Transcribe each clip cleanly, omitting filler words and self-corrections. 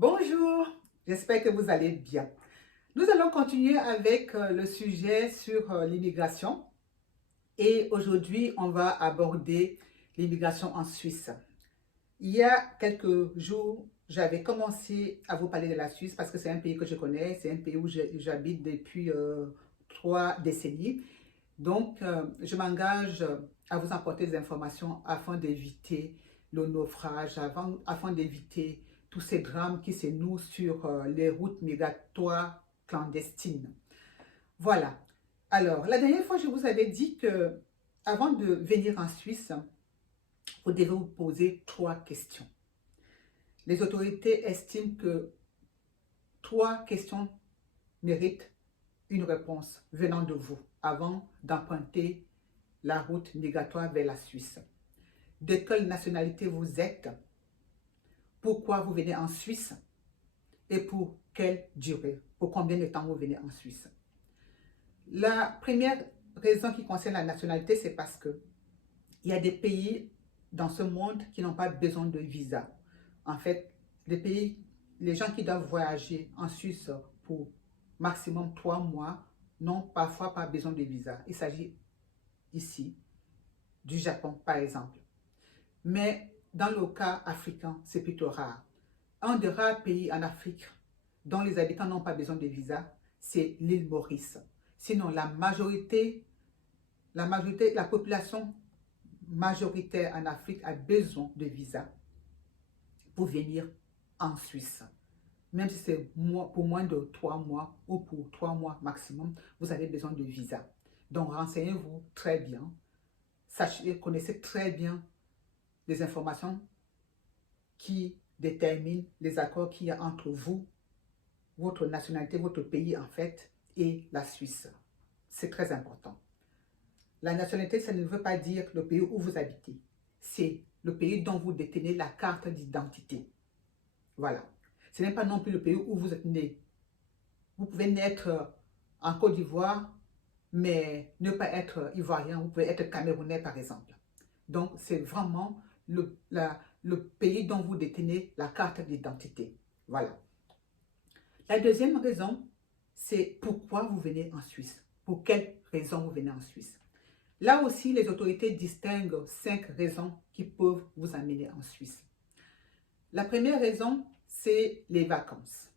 Bonjour, j'espère que vous allez bien. Nous allons continuer avec le sujet sur l'immigration et aujourd'hui on va aborder l'immigration en Suisse. Il y a quelques jours, j'avais commencé à vous parler de la Suisse parce que c'est un pays que je connais, c'est un pays où j'habite depuis 3 décennies. Donc, je m'engage à vous apporter des informations afin d'éviter le naufrage, afin d'éviter tous ces drames qui se nouent sur les routes migratoires clandestines. Voilà. Alors, la dernière fois, je vous avais dit que avant de venir en Suisse, vous devez vous poser 3 questions. Les autorités estiment que 3 questions méritent une réponse venant de vous avant d'emprunter la route migratoire vers la Suisse. De quelle nationalité vous êtes? Pourquoi vous venez en Suisse? Et pour quelle durée? Pour combien de temps vous venez en Suisse? La première raison qui concerne la nationalité, c'est parce que il y a des pays dans ce monde qui n'ont pas besoin de visa. En fait, les gens qui doivent voyager en Suisse pour maximum 3 mois n'ont parfois pas besoin de visa. Il s'agit ici du Japon, par exemple. Mais dans le cas africain, c'est plutôt rare. Un des rares pays en Afrique dont les habitants n'ont pas besoin de visa, c'est l'île Maurice. Sinon, la population majoritaire en Afrique a besoin de visa pour venir en Suisse. Même si c'est pour moins de 3 mois ou pour 3 mois maximum, vous avez besoin de visa. Donc, renseignez-vous très bien. Sachez, connaissez très bien les informations qui déterminent les accords qu'il y a entre vous, votre nationalité, votre pays en fait, et la Suisse. C'est très important. La nationalité, ça ne veut pas dire le pays où vous habitez. C'est le pays dont vous détenez la carte d'identité. Voilà. Ce n'est pas non plus le pays où vous êtes né. Vous pouvez naître en Côte d'Ivoire, mais ne pas être ivoirien. Vous pouvez être camerounais, par exemple. Donc, c'est vraiment le pays dont vous détenez la carte d'identité. Voilà. La deuxième raison, c'est pourquoi vous venez en Suisse. Pour quelle raison vous venez en Suisse. Là aussi, les autorités distinguent 5 raisons qui peuvent vous amener en Suisse. La première raison, c'est les vacances.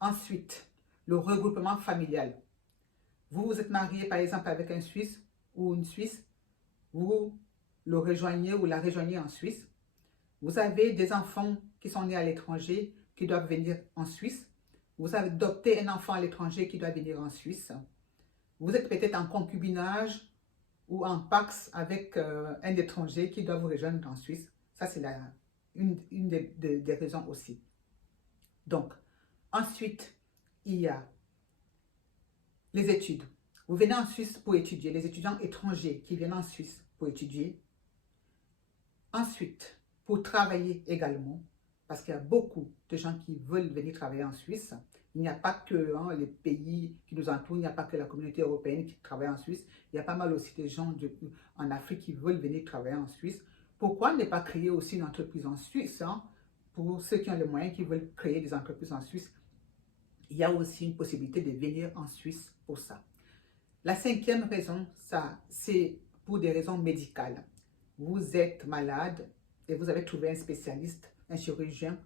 Ensuite, le regroupement familial. Vous êtes marié par exemple avec un Suisse ou une Suisse, vous le rejoignez ou la rejoignez en Suisse. Vous avez des enfants qui sont nés à l'étranger qui doivent venir en Suisse. Vous avez adopté un enfant à l'étranger qui doit venir en Suisse. Vous êtes peut-être en concubinage ou en pax avec un étranger qui doit vous rejoindre en Suisse. Ça, c'est une des raisons aussi. Donc, ensuite, il y a les études. Vous venez en Suisse pour étudier, les étudiants étrangers qui viennent en Suisse pour étudier. Ensuite, pour travailler également, parce qu'il y a beaucoup de gens qui veulent venir travailler en Suisse. Il n'y a pas que les pays qui nous entourent, il n'y a pas que la communauté européenne qui travaille en Suisse. Il y a pas mal aussi de gens en Afrique qui veulent venir travailler en Suisse. Pourquoi ne pas créer aussi une entreprise en Suisse pour ceux qui ont les moyens, qui veulent créer des entreprises en Suisse? Il y a aussi une possibilité de venir en Suisse pour ça. La 5e raison, c'est pour des raisons médicales. Vous êtes malade et vous avez trouvé un spécialiste, un chirurgien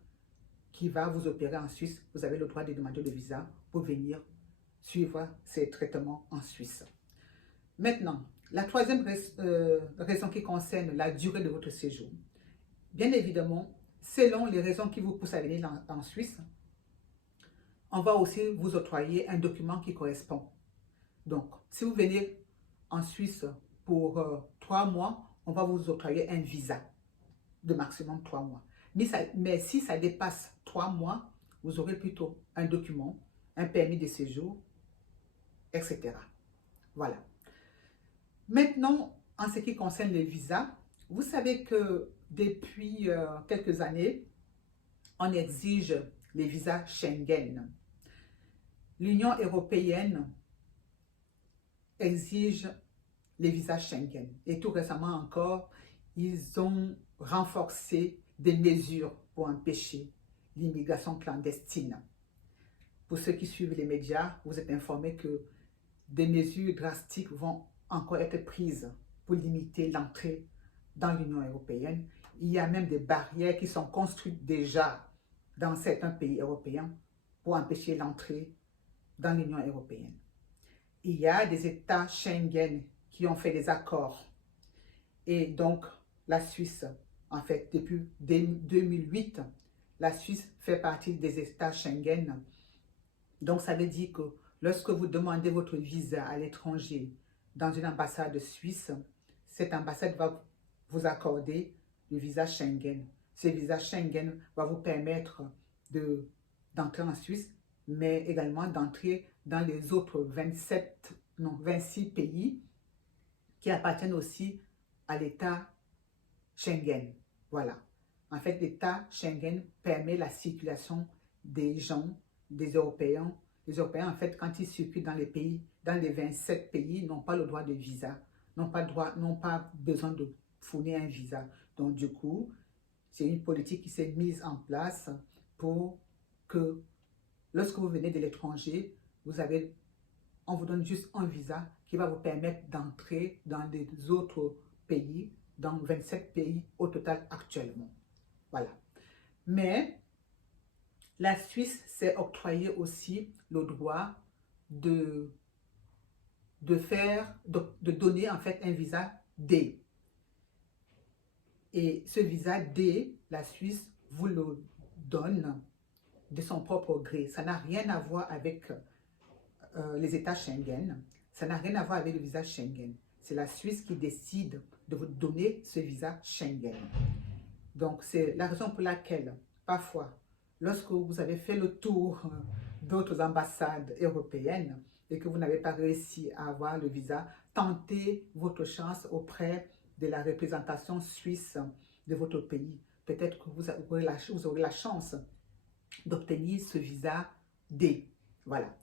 qui va vous opérer en Suisse. Vous avez le droit de demander le visa pour venir suivre ces traitements en Suisse. Maintenant, la 3e raison qui concerne la durée de votre séjour. Bien évidemment, selon les raisons qui vous poussent à venir en Suisse, on va aussi vous octroyer un document qui correspond. Donc, si vous venez en Suisse pour 3 mois, on va vous octroyer un visa de maximum 3 mois. Mais si ça dépasse 3 mois, vous aurez plutôt un document, un permis de séjour, etc. Voilà. Maintenant, en ce qui concerne les visas, vous savez que depuis quelques années, on exige les visas Schengen. L'Union européenne exige les visas Schengen. Et tout récemment encore, ils ont renforcé des mesures pour empêcher l'immigration clandestine. Pour ceux qui suivent les médias, vous êtes informés que des mesures drastiques vont encore être prises pour limiter l'entrée dans l'Union européenne. Il y a même des barrières qui sont construites déjà dans certains pays européens pour empêcher l'entrée dans l'Union européenne. Il y a des États Schengen qui ont fait des accords. Et donc, la Suisse, en fait, depuis 2008, la Suisse fait partie des États Schengen. Donc, ça veut dire que lorsque vous demandez votre visa à l'étranger dans une ambassade suisse, cette ambassade va vous accorder le visa Schengen. Ce visa Schengen va vous permettre d'entrer en Suisse, mais également d'entrer dans les autres 26 pays qui appartiennent aussi à l'État Schengen. Voilà. En fait, l'État Schengen permet la circulation des gens, des Européens. Les Européens, en fait, quand ils circulent dans les pays, dans les 27 pays, n'ont pas le droit de visa, n'ont pas besoin de fournir un visa. Donc, du coup, c'est une politique qui s'est mise en place pour que lorsque vous venez de l'étranger, on vous donne juste un visa qui va vous permettre d'entrer dans des autres pays, dans 27 pays au total actuellement. Voilà. Mais la Suisse s'est octroyé aussi le droit de donner en fait un visa D. Et ce visa D, la Suisse vous le donne de son propre gré. Ça n'a rien à voir avec les États Schengen. Ça n'a rien à voir avec le visa Schengen. C'est la Suisse qui décide de vous donner ce visa Schengen. Donc, c'est la raison pour laquelle, parfois, lorsque vous avez fait le tour d'autres ambassades européennes et que vous n'avez pas réussi à avoir le visa, tentez votre chance auprès de la représentation suisse de votre pays. Peut-être que vous aurez la chance d'obtenir ce visa D. Voilà.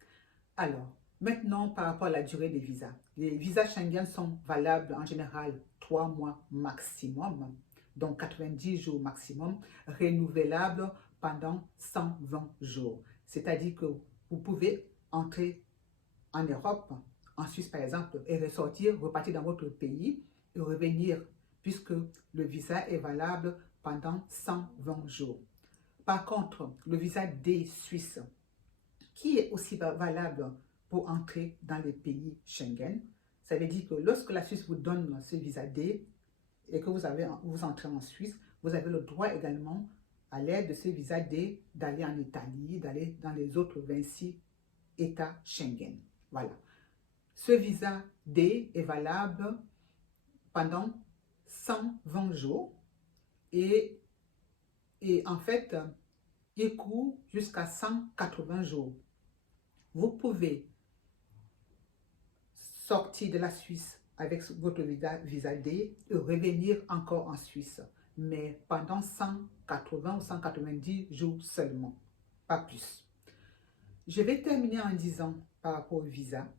Alors, maintenant, par rapport à la durée des visas. Les visas Schengen sont valables en général 3 mois maximum, donc 90 jours maximum, renouvelables pendant 120 jours. C'est-à-dire que vous pouvez entrer en Europe, en Suisse par exemple, et ressortir, repartir dans votre pays et revenir, puisque le visa est valable pendant 120 jours. Par contre, le visa D suisse, qui est aussi valable pour entrer dans les pays Schengen, ça veut dire que lorsque la Suisse vous donne ce visa D et que vous entrez en Suisse, vous avez le droit également, à l'aide de ce visa D, d'aller en Italie, d'aller dans les autres 26 États Schengen. Voilà. Ce visa D est valable pendant 120 jours et en fait, il court jusqu'à 180 jours. Vous pouvez sortir de la Suisse avec votre visa D et revenir encore en Suisse, mais pendant 180 ou 190 jours seulement, pas plus. Je vais terminer en disant par rapport au visa,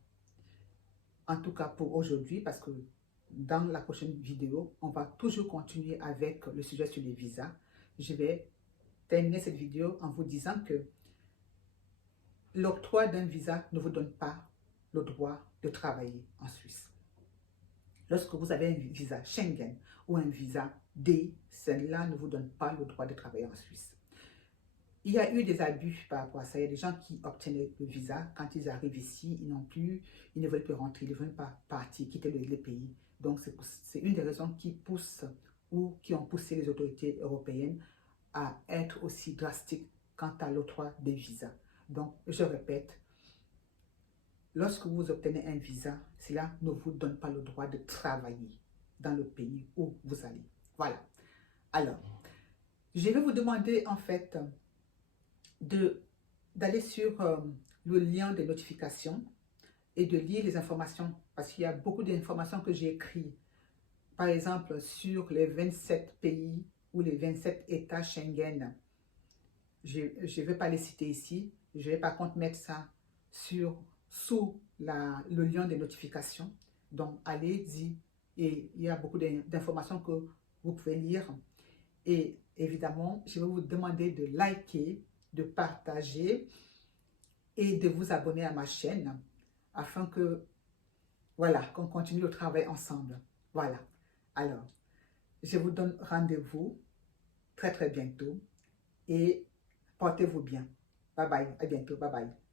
en tout cas pour aujourd'hui, parce que dans la prochaine vidéo, on va toujours continuer avec le sujet sur les visas. Je vais terminer cette vidéo en vous disant que l'octroi d'un visa ne vous donne pas le droit de travailler en Suisse. Lorsque vous avez un visa Schengen ou un visa D, celle-là ne vous donne pas le droit de travailler en Suisse. Il y a eu des abus par rapport à ça. Il y a des gens qui obtiennent le visa, quand ils arrivent ici, ils ne veulent plus rentrer, ils ne veulent pas partir, quitter le pays. Donc c'est une des raisons qui pousse ou qui ont poussé les autorités européennes à être aussi drastiques quant à l'octroi des visas. Donc, je répète, lorsque vous obtenez un visa, cela ne vous donne pas le droit de travailler dans le pays où vous allez. Voilà. Alors, je vais vous demander en fait d'aller sur le lien des notifications et de lire les informations, parce qu'il y a beaucoup d'informations que j'ai écrites, par exemple sur les 27 pays ou les 27 États Schengen. Je ne vais pas les citer ici, je vais par contre mettre ça sous le lien des notifications. Donc allez-y, et il y a beaucoup d'informations que vous pouvez lire. Et évidemment, je vais vous demander de liker, de partager et de vous abonner à ma chaîne afin que, voilà, qu'on continue le travail ensemble. Voilà. Alors, je vous donne rendez-vous très bientôt et portez-vous bien. Bye bye, à bientôt, bye bye.